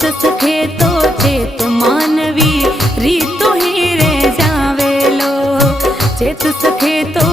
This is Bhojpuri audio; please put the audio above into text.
चेत सखे तो चेत मानवी रीतो ही रे जावेलो। चेत सखे तो